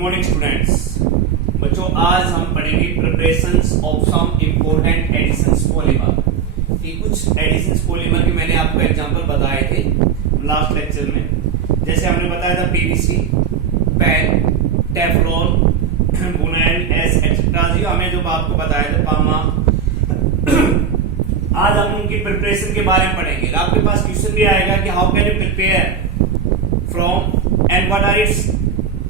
Morning students. बच्चों आज हम पढ़ेंगे preparations of some important additions polymer. कि कुछ एडिशंस पॉलीमर के मैंने आपको एग्जांपल बताए थे लास्ट लेक्चर में। जैसे हमने बताया था PVC, pen, Teflon, Buna N, S etcetera. हमें जो आपको बताया था पामा। आज हम उनकी प्रिपरेशन के बारे में पढ़ेंगे। आपके पास क्वेश्चन भी आएगा कि how can you prepare from and what are its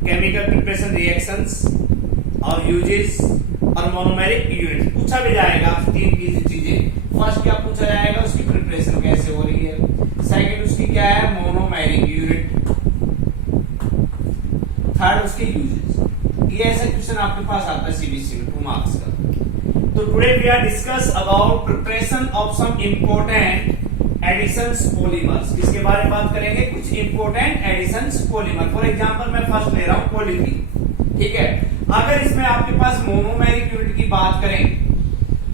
chemical preparation reactions और यूजेस और मोनोमेरिक यूनिट। पूछा भी जाएगा आपसे तीन चीजें। फर्स्ट क्या पूछा जाएगा, उसकी प्रिपरेशन कैसे हो रही है। सेकंड उसकी क्या है, मोनोमेरिक यूनिट। थर्ड उसके यूजेस। ये ऐसा क्वेश्चन आपके पास आता है सीबीएसई में 2 मार्क्स का। तो today we are discuss about preparation of some important additions polymers. किसके बारे में बात करेंगे, कुछ important additions polymer. For example मैं फर्स्ट ले रहा हूं पॉलीथीन। ठीक है, अगर इसमें आपके पास मोनोमेरिक यूनिट की बात करें,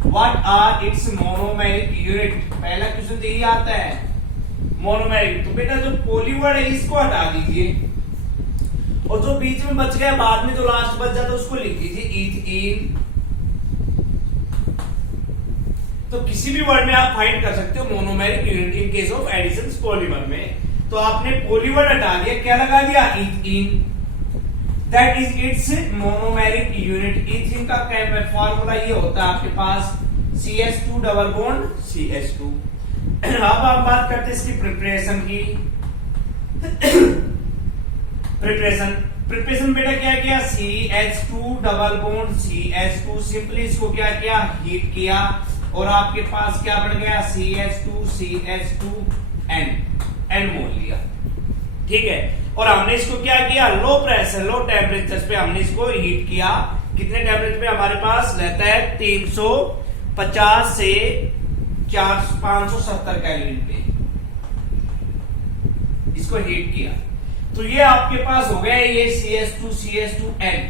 what are its monomeric unit. पहला क्वेश्चन यही आता है मोनोमेरिक। तो बेटा जो पॉलीवर्ड है इसको हटा दीजिए और जो बीच में बच गया बाद में जो लास्ट बच जाता है उसको लिख दीजिए इथीन। तो किसी भी वर्ड में आप फाइंड कर सकते हो monomeric unit in case of additions polymer में। तो आपने पॉलीवर्ड हटा दिया, क्या लगा दिया, ethene. That is its monomeric unit. Ethene का फॉर्मूला ये होता है आपके पास CH2 डबल बॉन्ड CH2। अब आप बात करते हैं इसकी प्रिपरेशन की। प्रिपरेशन बेटा क्या किया, CH2 double bond CH2। Simply इसको क्या किया, हीट किया और आपके पास क्या बन गया, CH2 मोल लिया। ठीक है, और हमने इसको क्या किया, लो प्रेशर लो टेम्परेचर पे हमने इसको हीट किया। कितने टेम्परेचर पे हमारे पास रहता है, 350 से 570 कैलोरी पे इसको हीट किया। तो ये आपके पास हो गया ये CH2N।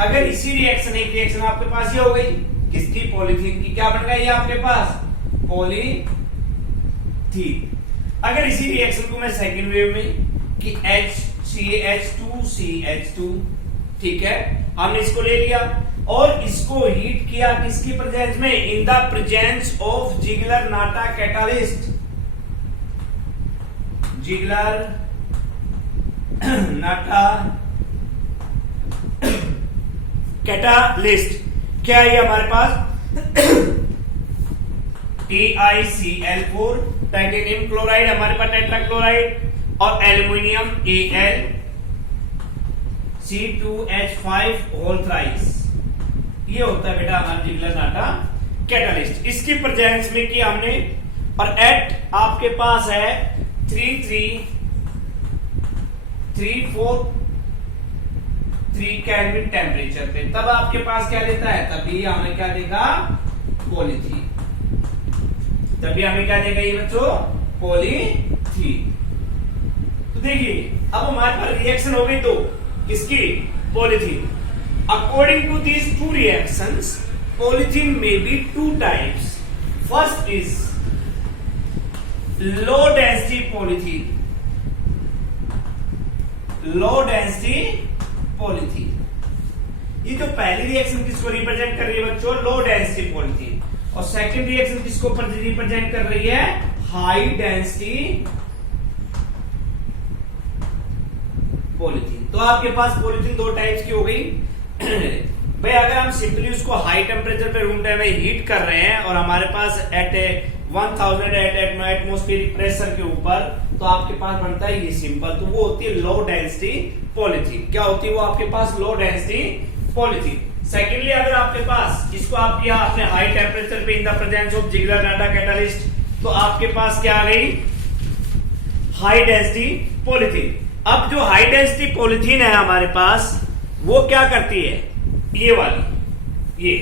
अगर इसी रिएक्शन एक रिएक्शन आपके पास ये हो गई किसकी, पॉलीथीन की, क्या बन गया ये आपके पास, पॉलीथीन। अगर इसी रिएक्शन को मैं सेकंड वेव में कि CH2 ठीक है, हमने इसको ले लिया और इसको हीट किया किसकी प्रेजेंस में, in the presence of Ziegler Natta catalyst. Ziegler Natta catalyst क्या है हमारे पास, TiCl4 टाइटेनियम क्लोराइड, हमारे पास टेट्राक्लोराइड और aluminium Al C2H5 whole thrice. ये होता है बेटा हमारा जिगलर नाटा कैटालिस्ट। इसकी प्रेजेंस में किया हमने और एट आपके पास है 343 केल्विन टेम्परेचर पे, तब आपके पास क्या लेता है, तभी हमें क्या देगा, पॉलीथीन। तभी हमें क्या देगा ये बच्चों, पॉलीथीन। तो देखिए अब हमारे पास रिएक्शन हो गई दो, किसकी, polythene. According to these 2 reactions polythene में be 2 types. First is low density polythene. Low density polythene, ये जो पहली रिएक्शन किसको रिप्रेजेंट कर रही है बच्चों, लो डेंसिटी पॉलीथीन। और सेकंड रिएक्शन किसको रिप्रेजेंट कर रही है, हाई डेंसिटी पॉलीथीन। तो आपके पास पॉलीथीन 2 टाइप्स की हो गई। भाई अगर हम सिंपली उसको हाई टेम्परेचर पे रूम टेम्परेचर में हीट कर रहे हैं और हमारे पास एट 1000 एटमॉस्फेरिक प्रेशर के ऊपर, तो आपके पास बनता है ये सिंपल। तो वो होती है लो डेंसिटी पॉलीथीन। क्या होती है वो आपके पास, लो डेंसिटी पॉलीथीन। सेकेंडली अगर आपके पास इसको आप किया आपने हाई टेम्परेचर पे इन the presence of Ziegler Natta catalyst, तो आपके पास क्या आ गई, हाई डेंसिटी पॉलीथीन। अब जो हाई डेंसिटी पॉलीथीन है हमारे पास वो क्या करती है, ये वाली, ये।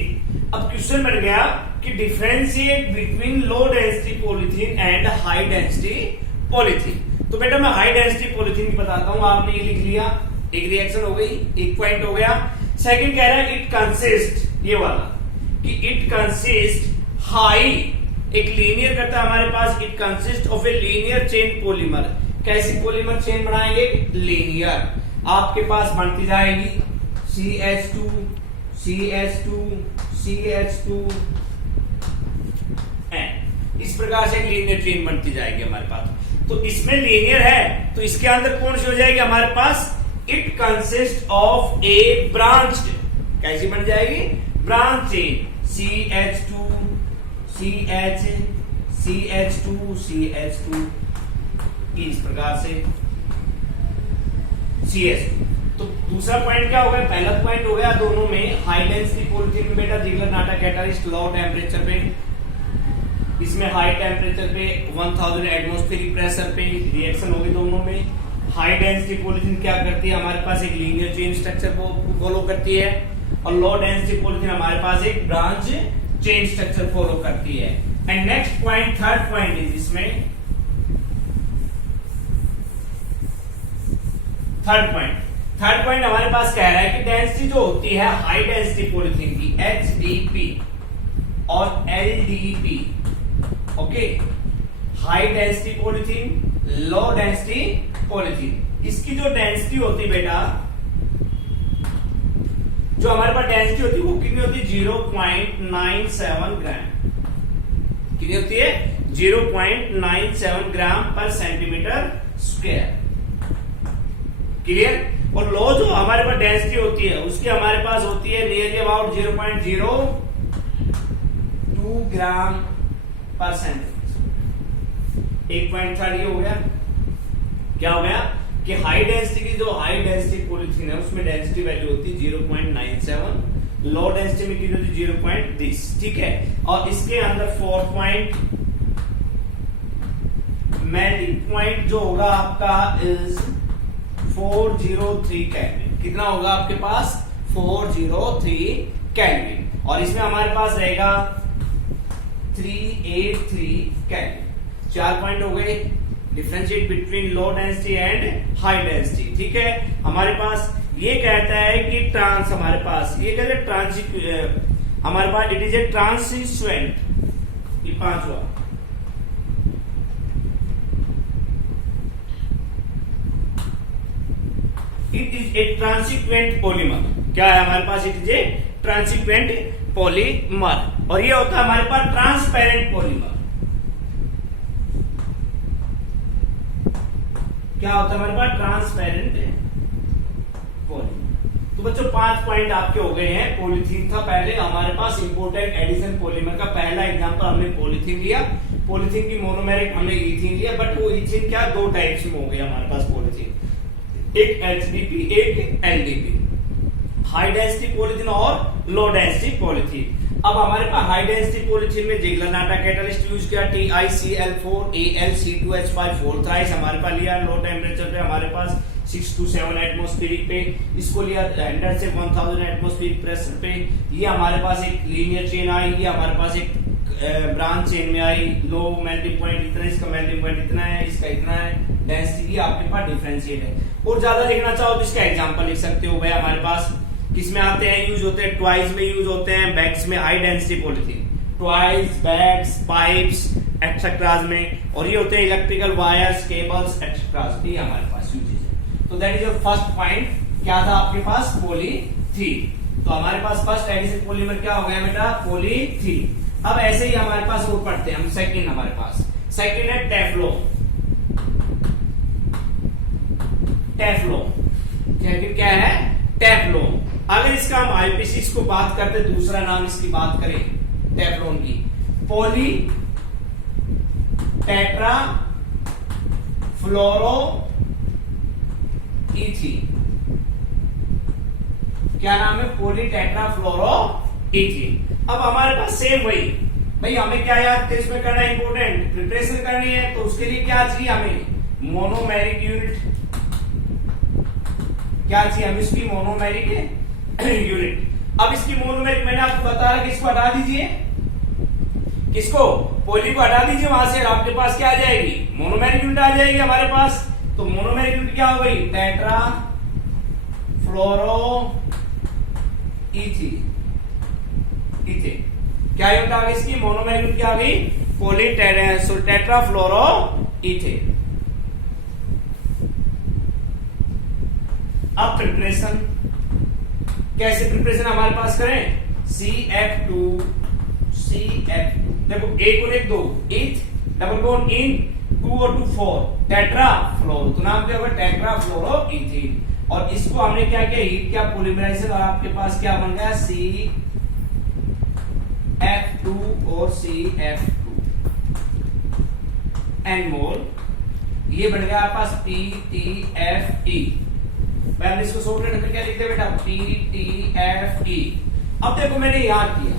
अब क्वेश्चन बन गया कि differentiate between low density polythene and high density polythene. तो बेटा मैं हाई डेंसिटी पॉलीथीन की बताता हूं, आपने ये लिख लिया, एक रिएक्शन हो गई, एक पॉइंट हो गया। सेकंड कह रहा है इट कंसिस्ट, ये वाला कि इट कंसिस्ट हाई, एक लीनियर करता है हमारे पास, it consist of a linear chain polymer. कैसी पॉलीमर चेन बनाएंगे, लीनियर। आपके पास बनती जाएगी CH2 CH2 CH2 N। इस प्रकार से लीनियर चेन बनती जाएगी हमारे पास। तो इसमें लीनियर है तो इसके अंदर कौन सी हो जाएगी हमारे पास, it consist of a branch. कैसी बन जाएगी, branch chain CH2 CH CH2 CH2 इस प्रकार से CH2। तो दूसरा पॉइंट क्या हो गया, पहला पॉइंट हो गया दोनों में हाई डेंसिटी पॉलिथीन में बेटा जिगलर-नाटा कैटालिस्ट लो टेम्परेचर पे, इसमें हाई टेम्परेचर पे 1000 एटमॉस्फेरिक प्रेशर पे रिएक्शन होगी दोनों में। हाई डेंसिटी पॉलिथीन क्या करती है, हमारे पास एक लीनियर चेन स्ट्रक्चर को फॉलो करती है, और लो डेंसिटी पॉलिथीन हमारे पास एक ब्रांच चेन स्ट्रक्चर फॉलो करती है। And next point, third point is इसमें थर्ड पॉइंट हमारे पास कह रहा है कि डेंसिटी जो होती है हाई डेंसिटी पॉलिथीन की HDP और LDP, okay, high density polythene low density polythene, इसकी जो डेंसिटी होती है बेटा, जो हमारे पास डेंसिटी होती है वो कितनी होती है 0.97 ग्राम। कितनी होती है 0.97 ग्राम पर सेंटीमीटर स्क्वायर। क्लियर। और लो जो हमारे पास डेंसिटी होती है उसकी हमारे पास होती है नियरली अबाउट 0.02 ग्राम पर सेंटीमीटर। 1.3 ये हो गया, क्या हो गया कि हाई डेंसिटी की जो हाई डेंसिटी पॉलिथीन है उसमें डेंसिटी वैल्यू होती है 0.97, लो डेंसिटी में कितनी होती है 0.30, ठीक है। और इसके अंदर 4 पॉइंट मेल्टिंग पॉइंट जो होगा आपका इज 403 केल्विन। कितना होगा आपके पास 403 केल्विन, और इसमें हमारे पास रहेगा 383 केल्विन। 4 पॉइंट हो गए, differentiate between low density and high density, ठीक है। हमारे पास ये कहता है कि ट्रांस, हमारे पास ये कहते हैं ट्रांस, हमारे पास इट इज ए ट्रांसिस्वेंट, ये 5 हुआ। It is a translucent polymer. क्या है हमारे पास, it is a translucent polymer, और ये होता है हमारे पास ट्रांसपेरेंट पॉलीमर। क्या होता है हमारे पास, ट्रांसपेरेंट पॉलीमर। तो बच्चों 5 पॉइंट आपके हो गए हैं। पॉलीथीन था पहले हमारे पास, इंपोर्टेंट एडिशन पॉलीमर का पहला एग्जांपल हमने पॉलीथीन लिया। पॉलीथीन की मोनोमेरिक हमने इथीन लिया, बट वो इथीन क्या 2 टाइप्स में हो गया हमारे पास पॉलीथीन, एक HDP एक LDP, हाई डेंसिटी पॉलीथीन और लो डेंसिटी पॉलीथीन। अब हमारे पास हाई डेंसिटी पॉलीथीन में जिगलर-नाटा कैटालिस्ट यूज किया, TiCl4 AlC2H5 थ्राइस हमारे पास लिया। लो टेम्परेचर पे हमारे पास 6 to 7 एटमॉस्फेरिक पे इसको लिया, 100 से 1000 एटमॉस्फेरिक प्रेशर पे। ये हमारे पास एक लीनियर चेन आई, ये हमारे पास एक ब्रांच चेन में आई। लो मेल्टिंग पॉइंट इतना, इसका मेल्टिंग पॉइंट इतना है, इसका इतना है। डेंसिटी आपके पास डिफरेंशिएट है। और ज्यादा लिखना चाहो तो इसका एग्जांपल लिख सकते हो भाई, हमारे पास किसमें आते हैं, यूज होते हैं ट्वाइस में यूज होते हैं, बैग्स में high density polythene, toys, bags, pipes etcetera में, और ये होते हैं इलेक्ट्रिकल वायर्स, केबल्स एक्सेट्राज, ये हमारे पास यूजेज है। तो that is your first point. क्या था आपके पास, पॉलीथीन। तो हमारे पास फर्स्ट एडिशन पॉलीमर क्या हो गया बेटा, पॉलीथीन। अब ऐसे ही हमारे पास और पढ़ते हैं हम सेकंड, हमारे पास सेकंड है टेफ्लॉन। टेफ्लॉन क्या है, टेफ्लॉन। अगर इसका हम आईपीसी को बात करते, दूसरा नाम इसकी बात करें टेफ्लॉन की, पॉली टेट्रा फ्लोरो इथीन। क्या नाम है, पॉली टेट्रा फ्लोरो इथीन। अब हमारे पास सेम वही भाई, हमें क्या याद इसमें करना है, इंपोर्टेंट प्रिपरेशन करनी है, तो उसके लिए क्या चाहिए हमें, मोनोमेरिक यूनिट। क्या चाहिए हमें, इसकी मोनोमेरिक यूनिट। अब इसकी मोनोमेरिक मैंने आपको बता रहा कि इसको हटा दीजिए, किसको, पॉली को हटा दीजिए वहां से, आपके पास क्या आ जाएगी, मोनोमेरिक यूनिट आ जाएगी हमारे पास। तो मोनोमेरिक यूनिट क्या हो गई, टेट्रा फ्लोरो इथीन। क्या यूनिट आ गई इसकी, मोनोमेरिक यूनिट क्या आ गई, पॉली टेट्रा फ्लोरो इथेन। अब प्रिपरेशन, कैसे प्रिपरेशन हमारे पास करें, CF2 देखो एक और एक दो, इथ डबल बॉन्ड इन 2 और 2 4 टेट्रा फ्लोरो, तो नाम क्या होगा, टेट्रा फ्लोरो इथीन। और इसको हमने क्या किया, हीट किया, पॉलीमराइजेशन, और आपके पास क्या बन गया, CF2 और CF2 एन मोल, ये बन गया आपके पास PTFE। पहले इसको शॉर्टकट में क्या लिखते हैं बेटा, PTFE। अब देखो मैंने याद किया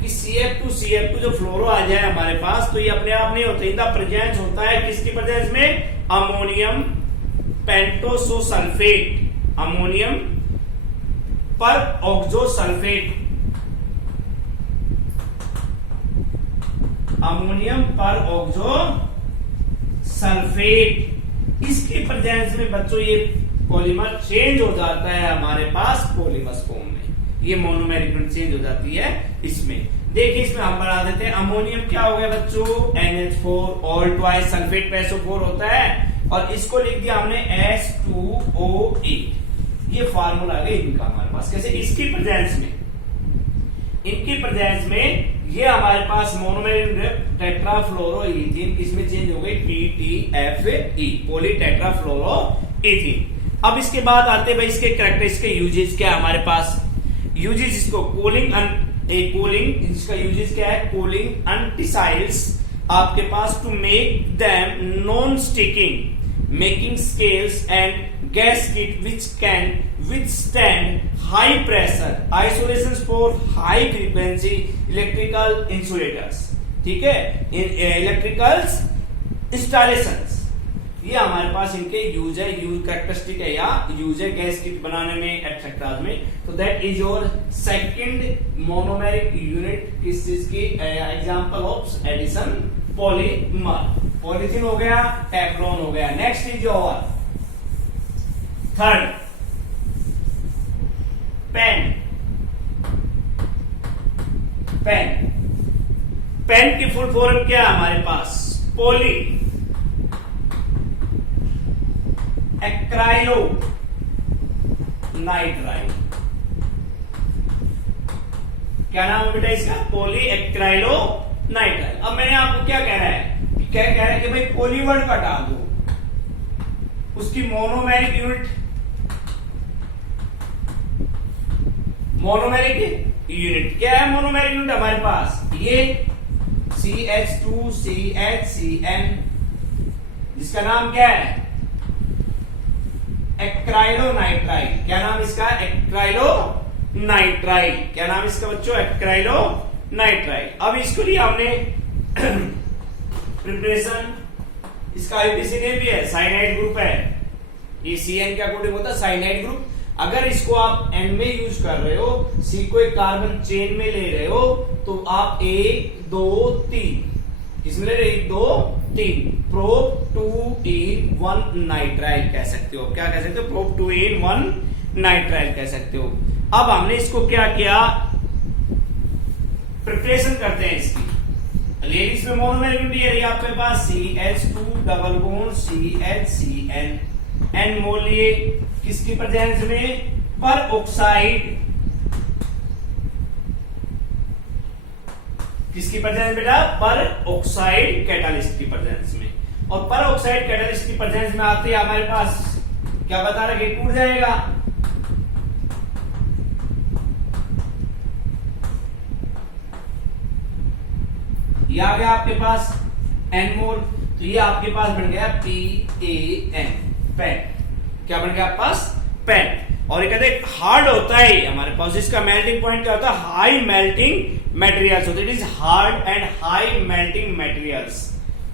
कि CF2 जो फ्लोरो आ जाए हमारे पास, तो ये अपने आप नहीं होता, इनका प्रेजेंस होता है किसकी प्रेजेंस में, अमोनियम पेंटोसोसल्फेट, अमोनियम पर ऑक्सोसल्फेट, अमोनियम पर ऑक्सोसल्फेट, इसकी प्रेजेंस में बच्चों ये पॉलीमर चेंज हो जाता है हमारे पास पॉलीमर्स फॉर्म में, ये मोनोमेरिक यूनिट चेंज हो जाती है इसमें। देखिए इसमें हम बना देते हैं, अमोनियम क्या हो गया बच्चों, NH4 ऑल ट्वाइस सल्फेट पे SO4 होता है, और इसको लिख दिया हमने H2O8। ये फार्मूला आ गया इनका हमारे पास, कैसे, इसकी प्रेजेंस में, इनकी प्रेजेंस में ये हमारे पास मोनोमेरिक टेट्राफ्लोरोइथीन, इसमें चेंज हो गई PTFE, पॉली टेट्राफ्लोरोइथीन। अब इसके बाद आते भाई इसके कैरेक्टरिस्टिक यूजेस क्या है हमारे पास, यूजेस इसको कूलिंग, इसका यूजेस क्या है, कूलिंग एंटीसाइल्स आपके पास, to make them non sticking, making seals and gasket which can withstand high pressure, isolations for high frequency electrical insulators, ठीक है, इलेक्ट्रिकल इंस्टॉलेशंस, ये हमारे पास इनके यूज है, यूज कैरेक्टरिस्टिक है या यूज है गैस किट बनाने में एटसेट्रा में। तो that is your second monomeric unit, किस चीज की, example of addition polymer, polythene हो गया, टेफ्लॉन हो गया। Next is your third PAN, PAN की फुल फॉर्म क्या है हमारे पास, पॉली एक्राइलो नाइट्राइल, क्या नाम है बेटा इसका, पॉली एक्राइलो नाइट्राइल। अब मैंने आपको क्या कह रहा है, क्या कह रहा है कि भाई पॉली वर्ड का हटा दो, उसकी मोनोमेरिक यूनिट, मोनोमेरिक यूनिट क्या है, मोनोमेरिक यूनिट हमारे पास ये CH2CHCN, जिसका नाम क्या है, एक्राइलोनाइट्राइल। क्या नाम इसका, एक्राइलोनाइट्राइल, क्या नाम इसका बच्चों, एक्राइलोनाइट्राइल। अब इसको लिए हमने प्रिपरेशन, इसका आईयूपीएसी नेम भी है, साइनाइड ग्रुप है, ये CN के अकॉर्डिंग होता है साइनाइड ग्रुप। अगर इसको आप N में यूज कर रहे हो, C को एक कार्बन चेन में ले रहे हो, तो आप 1 2 3 किसमें ले रहे, 1 2 3 प्रोप 2 in 1 नाइट्राइल कह सकते हो, क्या कह सकते हो, प्रोप 2 in 1 नाइट्राइल कह सकते हो। अब हमने इसको क्या किया, प्रिपरेशन करते हैं इसकी, लेडीज में मोनोमेरिक है आपके पास CH2 double bond CHCN, N मोल लिए किसकी प्रेजेंस में, पर ऑक्साइड, किसकी प्रेजेंस बेटा, पर ऑक्साइड कैटालिस्ट की प्रेजेंस में। और पर ऑक्साइड कैटालिस्ट की प्रेजेंस में आते ही हमारे पास क्या बता रहा है कि टूट जाएगा, ये आ गया आपके पास N मोल, तो ये आपके पास बन गया PAN, पेन। क्या बन गया आपके पास, पेन। और ये कहते हैं हार्ड होता है हमारे पास, इसका मेल्टिंग पॉइंट क्या होता है, हाई मेल्टिंग मटेरियल्स होते हैं, it is hard and high melting materials.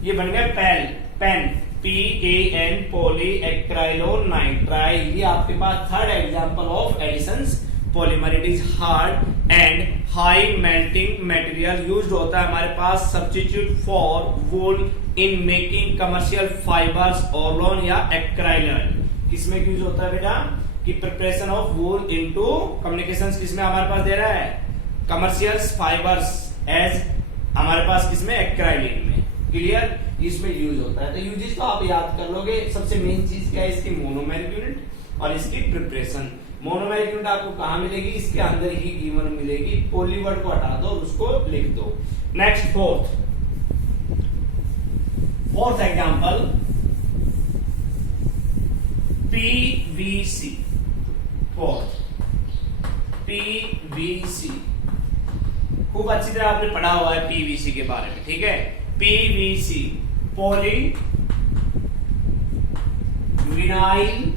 ये बन गया पेन, PAN, पॉली एक्राइलोनाइट्राइल। ये आपके पास third example of additions polymer, it is hard and high melting material, used होता है हमारे पास substitute for wool in making commercial fibres, Orlon या एक्राइलिन। किसमें यूज होता है बेटा, कि preparation of wool into communications, किसमें हमारे पास दे रहा है, कमर्शियल फाइबर्स, एज हमारे पास किसमें, एक्राइलिन में। क्लियर, इसमें यूज होता है। तो यूजेस तो आप याद कर लोगे। सबसे मेन चीज क्या है इसकी, मोनोमेरिक यूनिट, और इसकी प्रिपरेशन। मोनोमेरिक यूनिट आपको कहां मिलेगी, इसके अंदर ही गिवन मिलेगी। पॉली वर्ड को हटा दो और उसको लिख दो। Next fourth example, PVC. PVC खूब अच्छी तरह आपने पढ़ा हुआ है पीवीसी के बारे में, ठीक है। PVC poly vinyl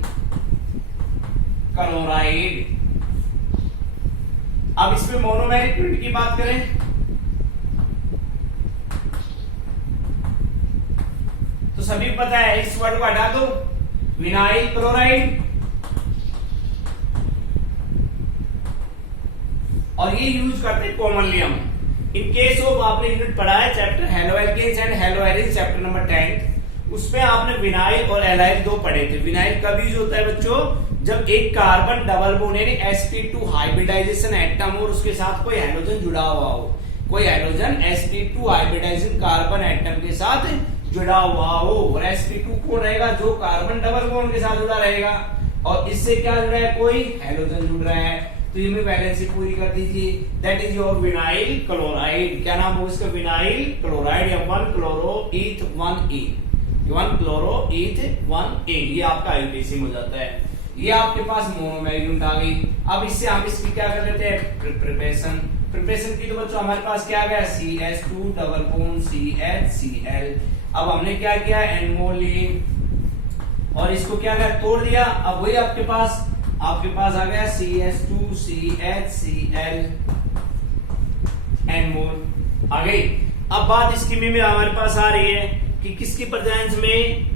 chloride. अब इसमें मोनोमेरिक यूनिट की बात करें तो सभी को पता है, इस वर्ड को हटा दो, विनाइल क्लोराइड। और ये यूज करते हैं कॉमनली हम इन केस ऑफ, आपने यूनिट पढ़ा है chapter haloalkanes and haloarenes chapter number 10, उसमें आपने विनाइल और एलाइल दो पढ़े थे। विनाइल कब यूज होता है बच्चों, जब एक कार्बन डबल बॉन्ड यानी sp2 हाइब्रिडाइजेशन एटम और उसके साथ कोई हाइड्रोजन जुड़ा हुआ हो, कोई hydrogen sp2 hybridisation carbon atom के साथ जुड़ा हुआ हो। और sp2 कौन रहेगा, जो कार्बन डबल बॉन्ड के साथ जुड़ा रहेगा, और इससे क्या जुड़ा है, कोई हाइड्रोजन जुड़ रहा है, तो ये में वैलेंसी पूरी कर दीजिए। That is your vinyl chloride. क्या नाम होगा इसका, विनाइल क्लोराइड या 1 क्लोरो ईथ 1 ए। ये आपका आईयूपीएसी हो जाता है। ये आपके पास मोनोमेरिक यूनिट आ गई। अब इससे हम इसकी क्या कर लेते हैं, प्रिपरेशन की। तो बच्चों हमारे पास क्या आ गया, CH2 डबल बॉन्ड CHCl। अब हमने क्या किया, एनमोल लिए और इसको क्या किया, तोड़ दिया। अब वही आपके पास आ गया CH2 CHCl एनमोल आ गई। अब बात इसकी में हमारे पास आ रही है कि किसकी प्रेजेंस में,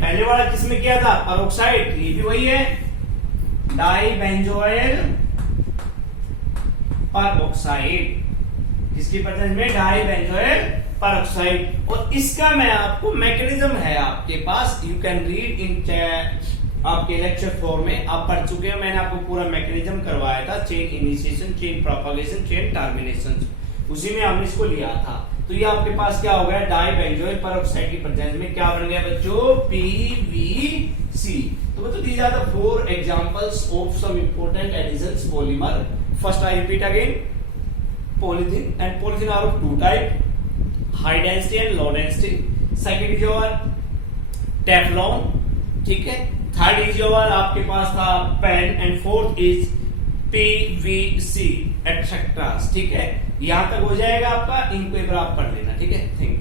पहले वाला किसमें किया था, पेरोक्साइड। ये भी वही है, डाइबेंजोइल पेरोक्साइड। किसकी प्रेजेंस में, डाइबेंजोइल पेरोक्साइड। और इसका मैं आपको मैकेनिज्म है आपके पास, यू कैन रीड इन आपके लेक्चर 4 में आप पढ़ चुके हैं। मैंने आपको पूरा मैकेनिज्म करवाया था, chain initiation, chain propagation, chain termination, उसी में हमने इसको लिया था। तो ये आपके पास क्या हो गया, डाइबेंजोइल पेरोक्साइड की प्रेजेंस में क्या बन गया बच्चों, पीवीसी। तो बच्चों these are the 4 examples of some important additions polymer. First I repeat again, polythene, and polythene are of 2 type, high density and low density. Second is your Teflon, ठीक है। थर्ड इज योर आपके पास था PAN, and fourth is PVC etcetera, ठीक है। यहां तक हो जाएगा आपका, इनको एक बार आप पढ़ लेना, ठीक है। Thank you.